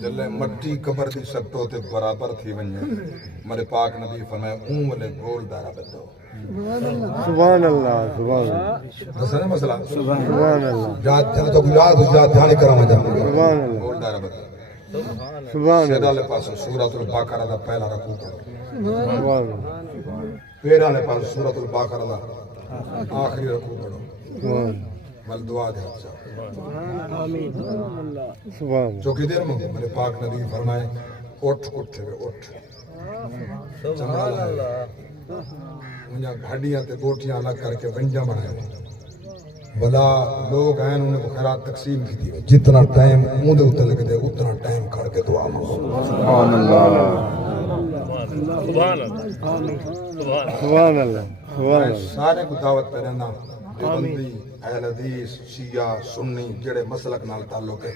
جلے مٹی قبر دی سٹو تے برابر تھی ونجے میرے پاک نبی فرمایا اون والے گول دارا بدو سبحان اللہ سبحان اللہ دسنا مسئلہ سبحان اللہ یاد چل تو یاد دھیان کرا جا سبحان اللہ گول دارا بدو سبحان سیدھا اللہ لے پاس سورۃ البقرہ دا پہلا رکوع پڑھو سبحان اللہ پھر لے پاس سورۃ البقرہ دا آخری رکوع پڑھو سبحان مل دعا دے ہاتھ سبحان چوکی دیر میں میرے پاک نبی فرمائے اٹھ اٹھ اٹھ چمڑا لائے انجا گھڑیاں تے بوٹیاں الگ کر کے ونجا بنائے بلا لوگ ہیں انہیں بخیرات تقسیم کی تھی جتنا ٹائم اون دے اتے لگے دے اتنا ٹائم کھڑ کے دعا مانگو سبحان اللہ سبحان اللہ سبحان اللہ سارے کو دعوت پہ رہنا دیوبندی اہل حدیث شیعہ سنی جڑے مسلک نال تعلق ہے